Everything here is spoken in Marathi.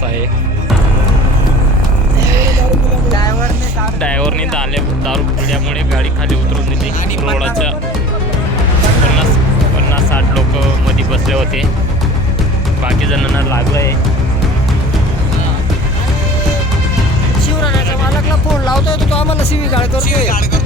माणसं आहे. ड्रायव्हरने दारू पिल्यामुळे गाडी खाली उतरून दिली. रोडाच्या 50-60 लोक मध्ये बसले होते. बाकी जणांना लागलं आहे. शिवराण्याच्या मालकला फोन लावतोय तो आम्हाला शिवी गाळ करतोय.